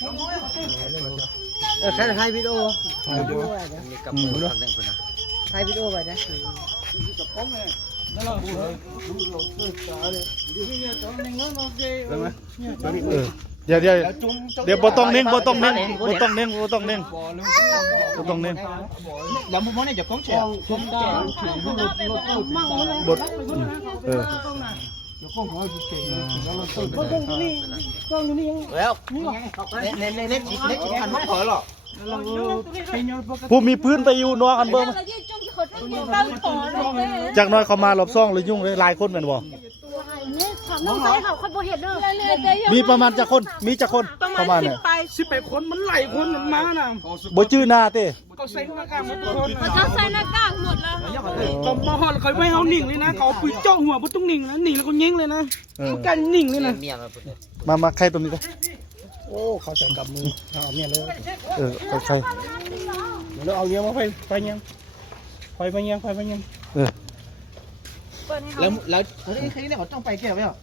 แค่ถ่ายวิดีโอมีกับมือฝั่งหนึ่งคนนะถ่ายวิดีโอไปนะเดี๋ยวบ่ต้องเน่งบ่ต้องเน่งบ่ต้องเน่งบ่ต้องเน่งบ่ต้องเน่ง làm một món này chụp con trẻ bộtแล้ว nét thành móc khỏi rồi ผู้มีพื้นไปอยู่นัวกันเบิ่งจากน้อยเขามารอบซ่องเลยยุ่งเลยหลายคนแม่นบ่น้องใส่เขาคนบ่เห็นเด้อ มีประมาณจักคนมีจักคนประมาณเนี่ย 18คนมันไหลคนมันมาน่ะ บ่ชื่อหน้าเต้ ก็ใส่หน้ากากหมดทุกคน เขาใส่หน้ากากหมดแล้ว ก็มาหอดเขาไม่เอาหนิ่งเลยนะเขาปืนเจาะหัวบ่ต้องหนิ่งนะหนิ่งแล้วก็ยิงเลยนะเขากันหนิ่งเลยนะ เมียมา มาใครตรงนี้ก็ โอ้เขาใส่กับมือเอาเนี่ยเลย ใคร แล้วเอาเงี้ยมาไปยังไปยัง แล้วนี่เขาต้องไปแก้ไหมอ่ะ